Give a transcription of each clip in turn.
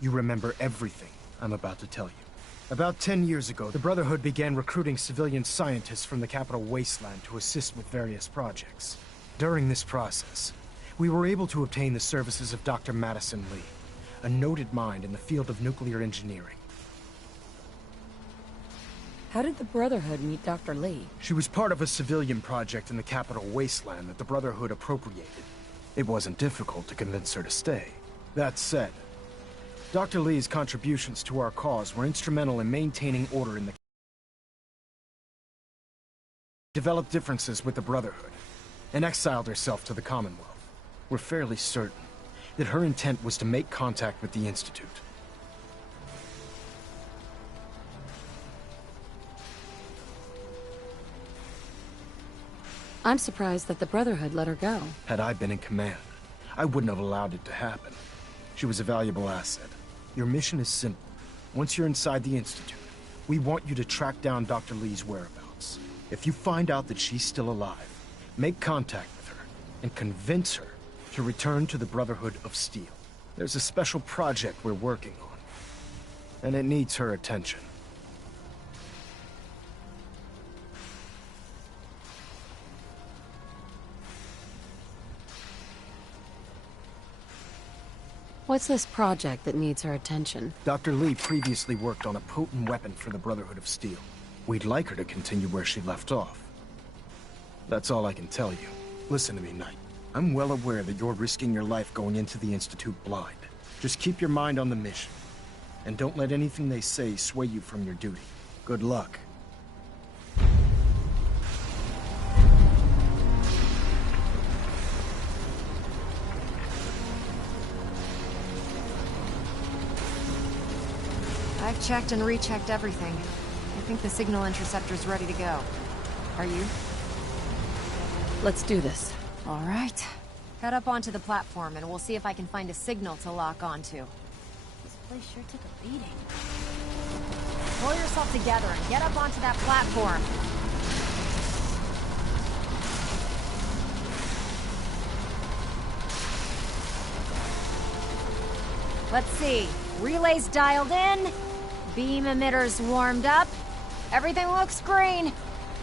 you remember everything I'm about to tell you. About 10 years ago, the Brotherhood began recruiting civilian scientists from the capital wasteland to assist with various projects. During this process, we were able to obtain the services of Dr. Madison Lee, a noted mind in the field of nuclear engineering. How did the Brotherhood meet Dr. Lee? She was part of a civilian project in the capital wasteland that the Brotherhood appropriated. It wasn't difficult to convince her to stay. That said, Dr. Lee's contributions to our cause were instrumental in maintaining order in the... developed differences with the Brotherhood, and exiled herself to the Commonwealth. We're fairly certain that her intent was to make contact with the Institute. I'm surprised that the Brotherhood let her go. Had I been in command, I wouldn't have allowed it to happen. She was a valuable asset. Your mission is simple. Once you're inside the Institute, we want you to track down Dr. Lee's whereabouts. If you find out that she's still alive, make contact with her and convince her to return to the Brotherhood of Steel. There's a special project we're working on, and it needs her attention. What's this project that needs her attention? Dr. Lee previously worked on a potent weapon for the Brotherhood of Steel. We'd like her to continue where she left off. That's all I can tell you. Listen to me, Knight. I'm well aware that you're risking your life going into the Institute blind. Just keep your mind on the mission. And don't let anything they say sway you from your duty. Good luck. I've checked and rechecked everything. I think the signal interceptor's ready to go. Are you? Let's do this. All right. Head up onto the platform and we'll see if I can find a signal to lock onto. This place sure took a beating. Pull yourself together and get up onto that platform. Let's see. Relays dialed in. Beam emitters warmed up. Everything looks green.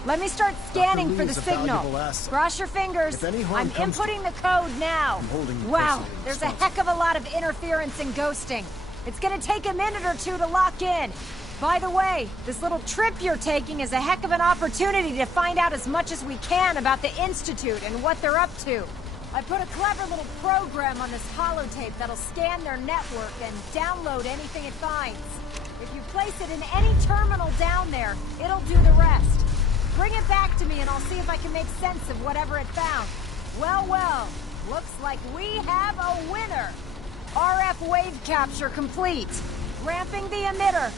Let me start scanning for the signal. Cross your fingers. I'm inputting the code now. Wow, there's a heck of a lot of interference and ghosting. It's gonna take a minute or two to lock in. By the way, this little trip you're taking is a heck of an opportunity to find out as much as we can about the Institute and what they're up to. I put a clever little program on this holotape that'll scan their network and download anything it finds. If you place it in any terminal down there, it'll do the rest. Bring it back to me and I'll see if I can make sense of whatever it found. Well, well, looks like we have a winner. RF wave capture complete. Ramping the emitter.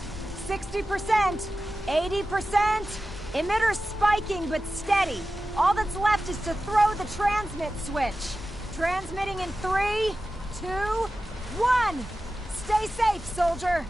60%, 80%. Emitter spiking but steady. All that's left is to throw the transmit switch. Transmitting in 3, 2, 1. Stay safe, soldier.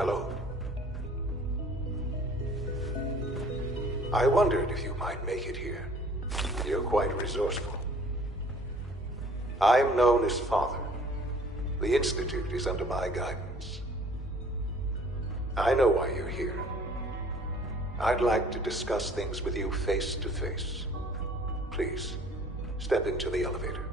Hello. I wondered if you might make it here. You're quite resourceful. I'm known as Father. The Institute is under my guidance. I know why you're here. I'd like to discuss things with you face to face. Please, step into the elevator.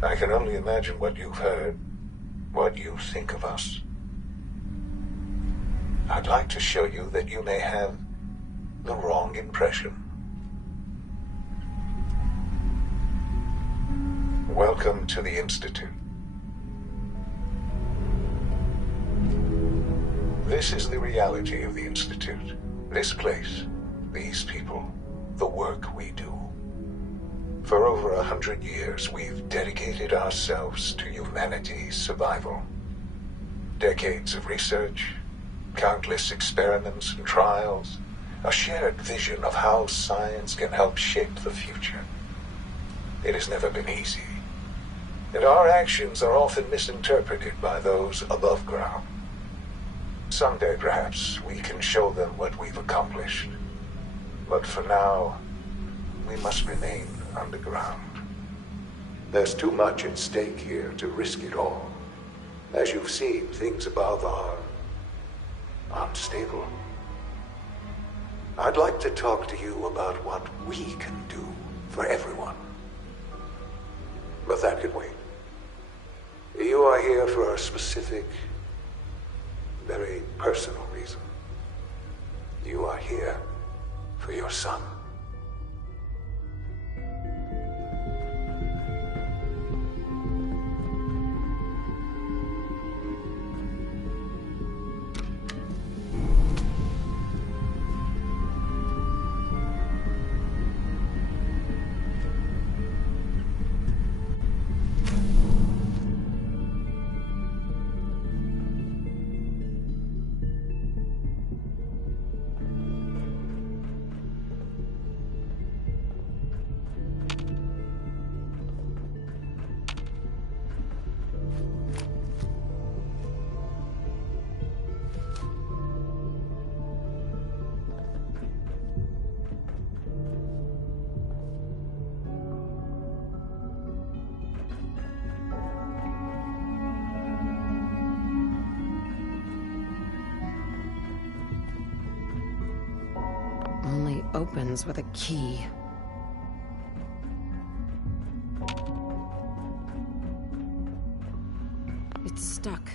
I can only imagine what you've heard, what you think of us. I'd like to show you that you may have the wrong impression. Welcome to the Institute. This is the reality of the Institute. This place, these people, the work we do. For over 100 years, we've dedicated ourselves to humanity's survival. Decades of research, countless experiments and trials, a shared vision of how science can help shape the future. It has never been easy, and our actions are often misinterpreted by those above ground. Someday, perhaps, we can show them what we've accomplished. But for now, we must remain underground. There's too much at stake here to risk it all. As you've seen, things above are unstable. I'd like to talk to you about what we can do for everyone. But that can wait. You are here for a specific, very personal reason. You are here for your son. only opens with a key. It's stuck.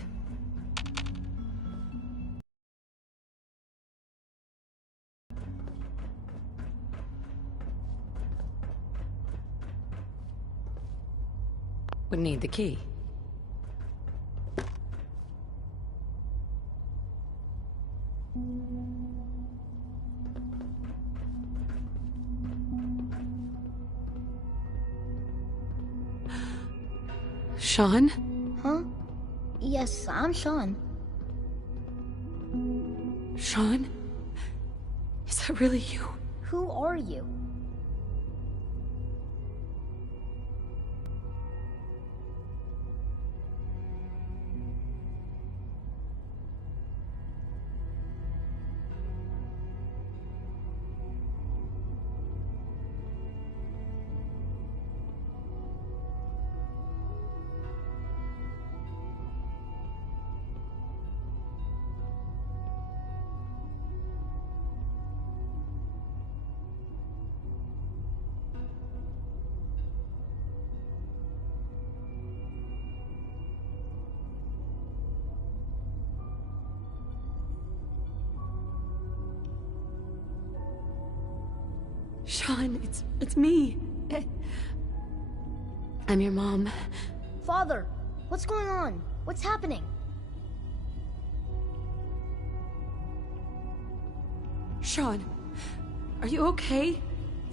Would need the key. Sean? Huh? Yes, I'm Sean. Sean? Is that really you? Who are you? Sean, it's me. I'm your mom. Father, what's going on? What's happening? Sean, are you okay?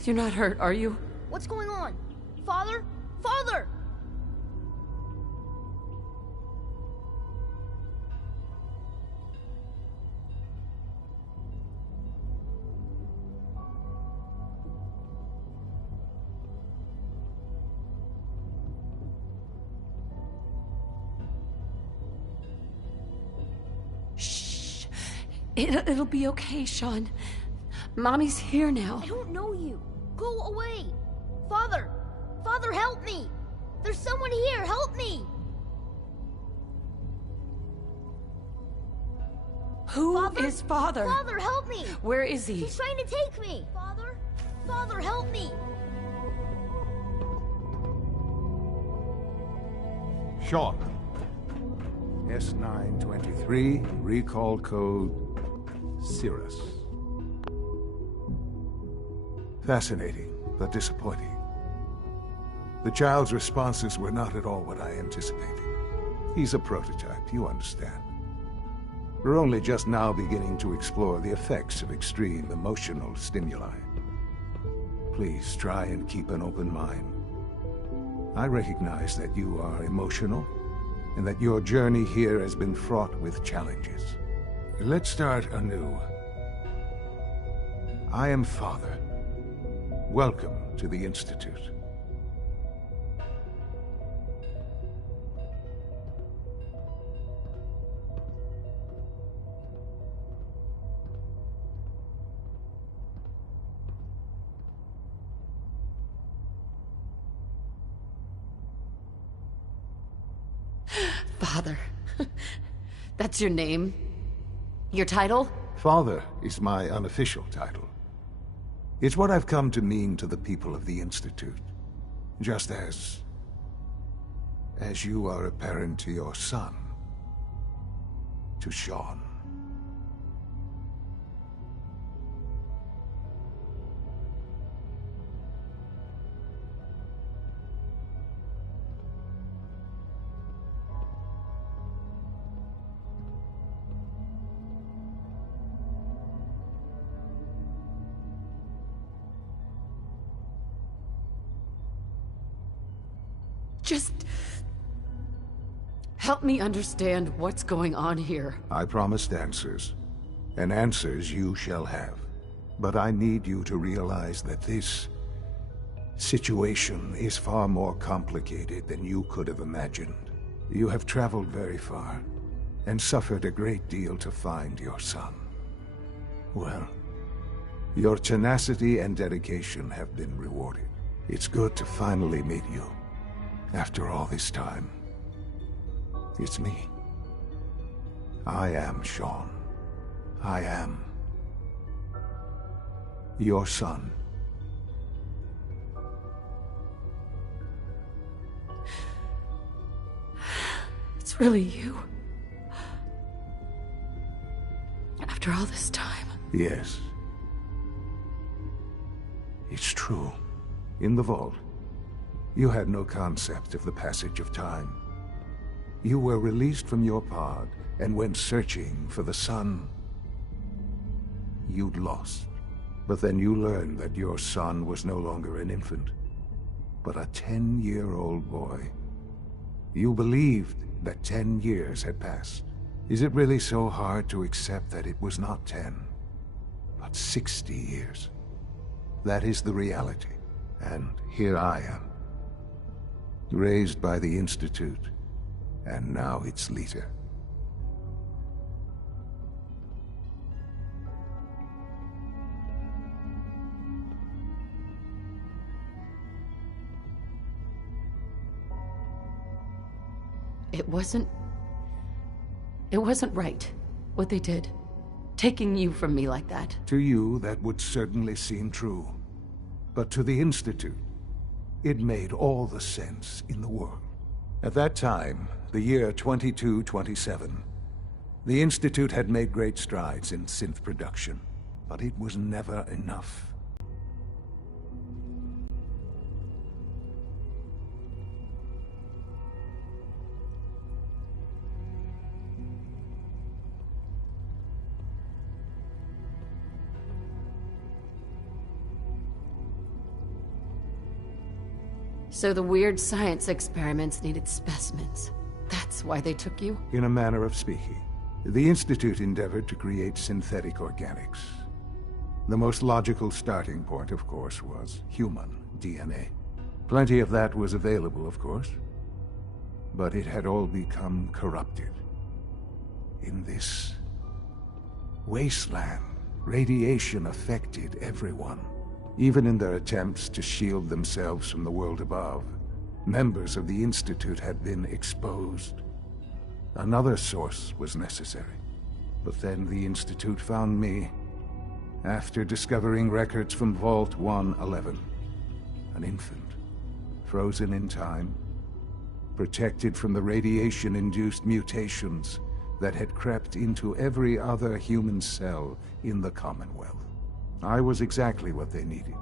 You're not hurt, are you? What's going on? Father? Father! It'll be okay, Sean. Mommy's here now. I don't know you. Go away. Father! Father, help me! There's someone here, help me! Who is Father? Father, help me! Where is he? He's trying to take me! Father? Father, help me! Sean. S923, recall code Cirrus. Fascinating, but disappointing. The child's responses were not at all what I anticipated. He's a prototype, you understand. We're only just now beginning to explore the effects of extreme emotional stimuli. Please try and keep an open mind. I recognize that you are emotional, and that your journey here has been fraught with challenges. Let's start anew. I am Father. Welcome to the Institute. Father. That's your name? Your title? Father is my unofficial title. It's what I've come to mean to the people of the Institute. Just as you are a parent to your son. To Sean. Just help me understand what's going on here. I promised answers, and answers you shall have. But I need you to realize that this situation is far more complicated than you could have imagined. You have traveled very far, and suffered a great deal to find your son. Well, your tenacity and dedication have been rewarded. It's good to finally meet you. After all this time, it's me. I am Sean. I am Your son. It's really you. After all this time. Yes. It's true. In the vault, you had no concept of the passage of time. You were released from your pod and went searching for the son you'd lost. But then you learned that your son was no longer an infant, but a 10-year-old boy. You believed that 10 years had passed. Is it really so hard to accept that it was not 10, but 60 years? That is the reality. And here I am, raised by the Institute, and now its leader. It wasn't right, what they did. Taking you from me like that. To you, that would certainly seem true. But to the Institute, it made all the sense in the world. At that time, the year 2227, the Institute had made great strides in synth production, but it was never enough. So the weird science experiments needed specimens. That's why they took you? In a manner of speaking, the Institute endeavored to create synthetic organics. The most logical starting point, of course, was human DNA. Plenty of that was available, of course, but it had all become corrupted. In this wasteland, radiation affected everyone. Even in their attempts to shield themselves from the world above, members of the Institute had been exposed. Another source was necessary. But then the Institute found me after discovering records from Vault 111. An infant, frozen in time, protected from the radiation-induced mutations that had crept into every other human cell in the Commonwealth. I was exactly what they needed.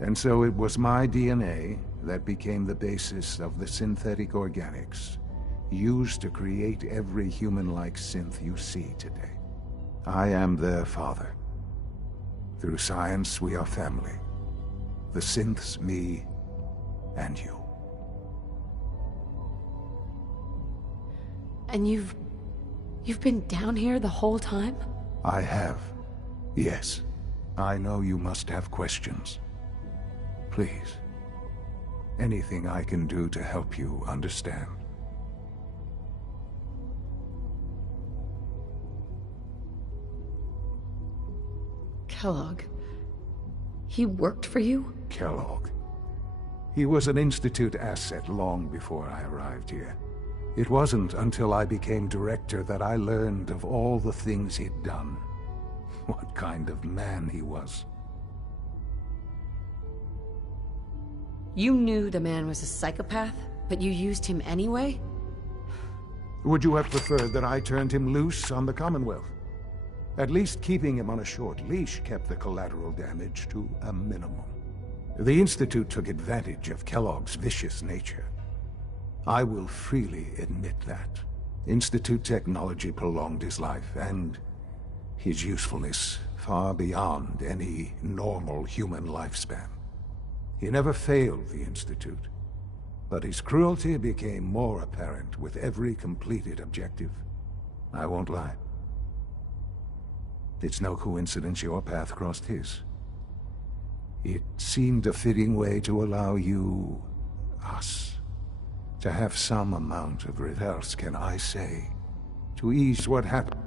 And so it was my DNA that became the basis of the synthetic organics used to create every human-like synth you see today. I am their father. Through science, we are family. The synths, me, and you. And you've been down here the whole time? I have. Yes. I know you must have questions. Please. Anything I can do to help you understand. Kellogg. He worked for you? Kellogg. He was an Institute asset long before I arrived here. It wasn't until I became director that I learned of all the things he'd done. What kind of man he was. You knew the man was a psychopath, but you used him anyway? Would you have preferred that I turned him loose on the Commonwealth? At least keeping him on a short leash kept the collateral damage to a minimum. The Institute took advantage of Kellogg's vicious nature. I will freely admit that. Institute technology prolonged his life, and his usefulness far beyond any normal human lifespan. He never failed the Institute, but his cruelty became more apparent with every completed objective. I won't lie. It's no coincidence your path crossed his. It seemed a fitting way to allow you, us, to have some amount of reverse, can I say, to ease what happened.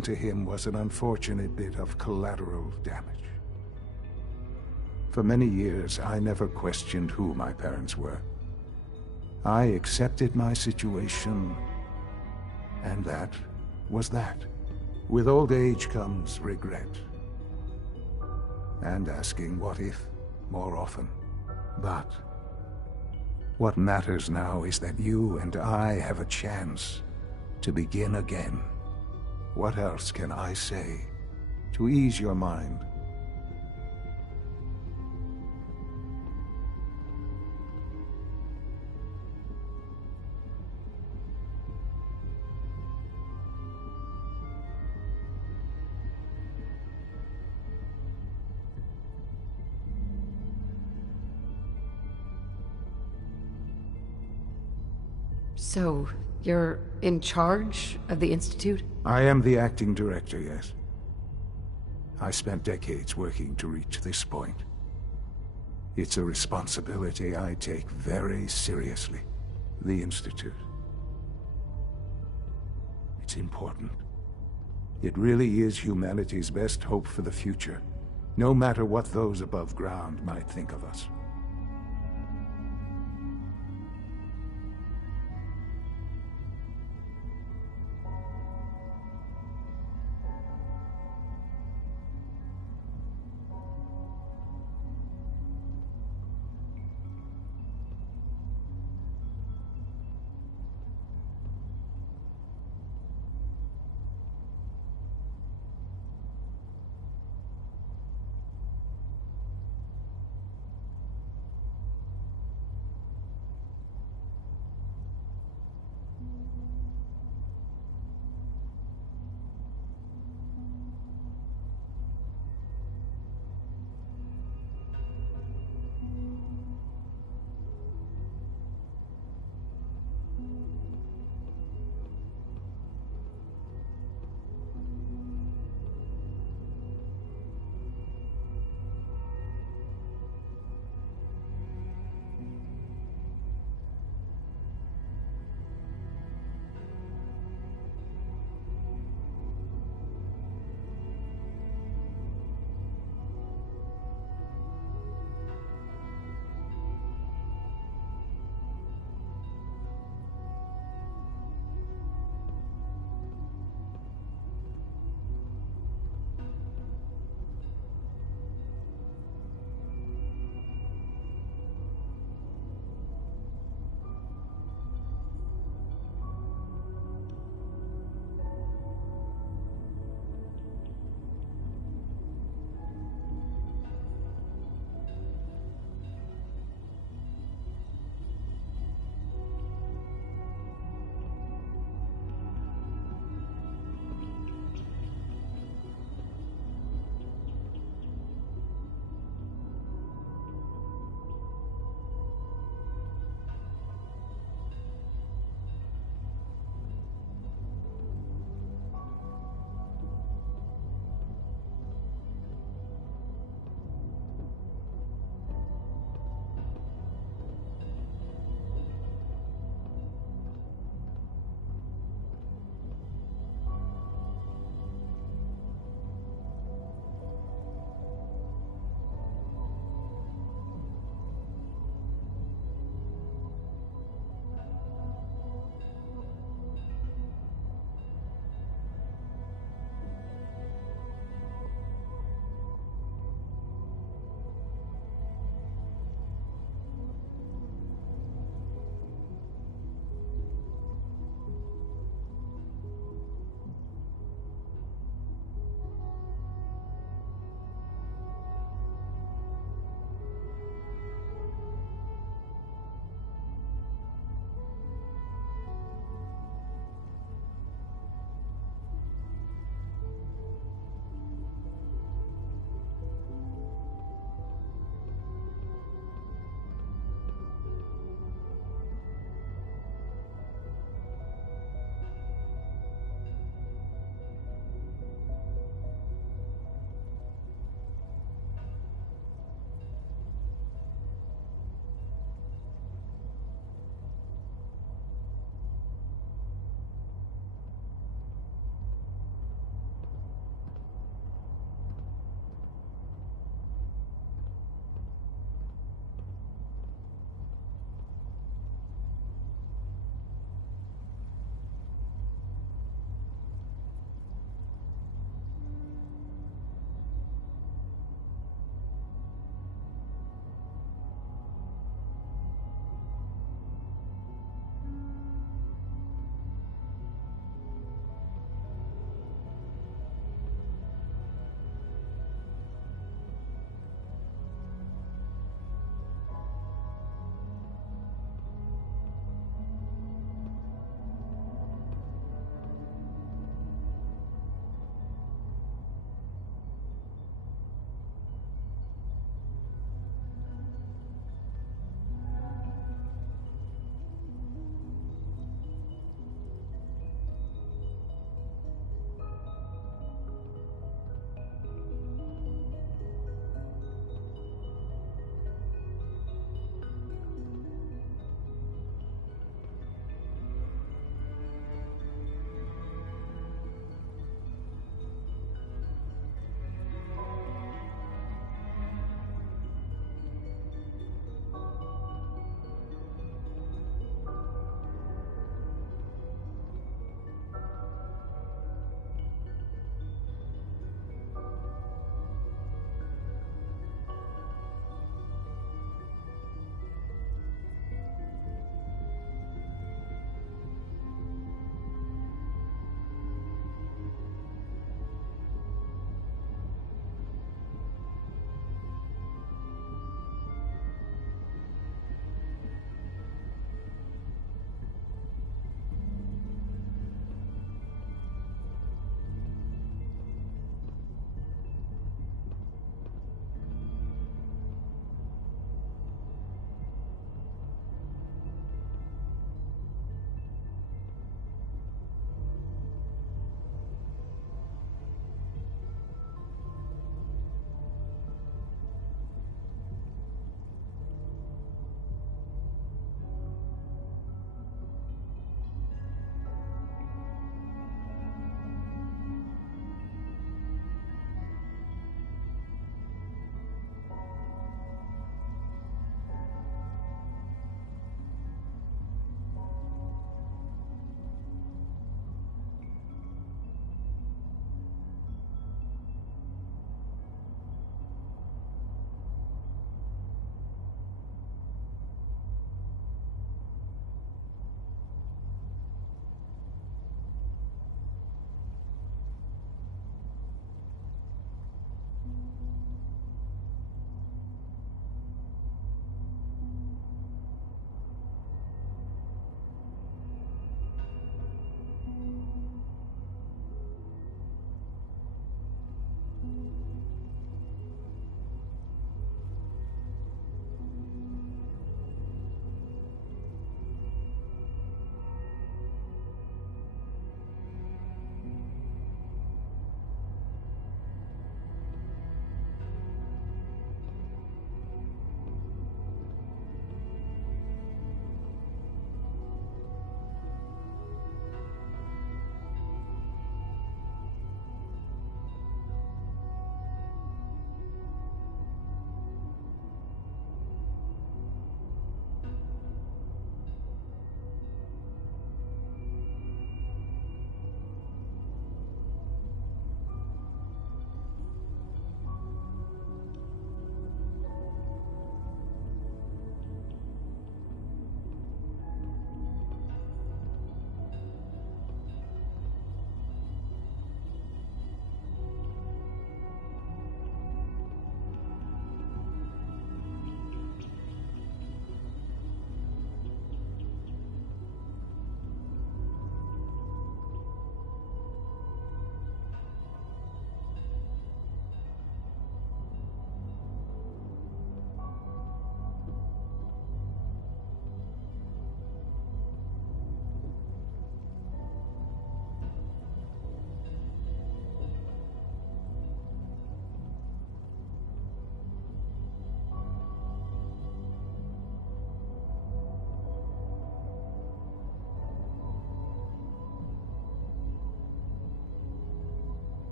to him was an unfortunate bit of collateral damage. For many years, I never questioned who my parents were. I accepted my situation, and that was that. With old age comes regret. And asking what if more often. But what matters now is that you and I have a chance to begin again. What else can I say to ease your mind? So, you're in charge of the Institute? I am the acting director, yes. I spent decades working to reach this point. It's a responsibility I take very seriously. The Institute. It's important. It really is humanity's best hope for the future, no matter what those above ground might think of us.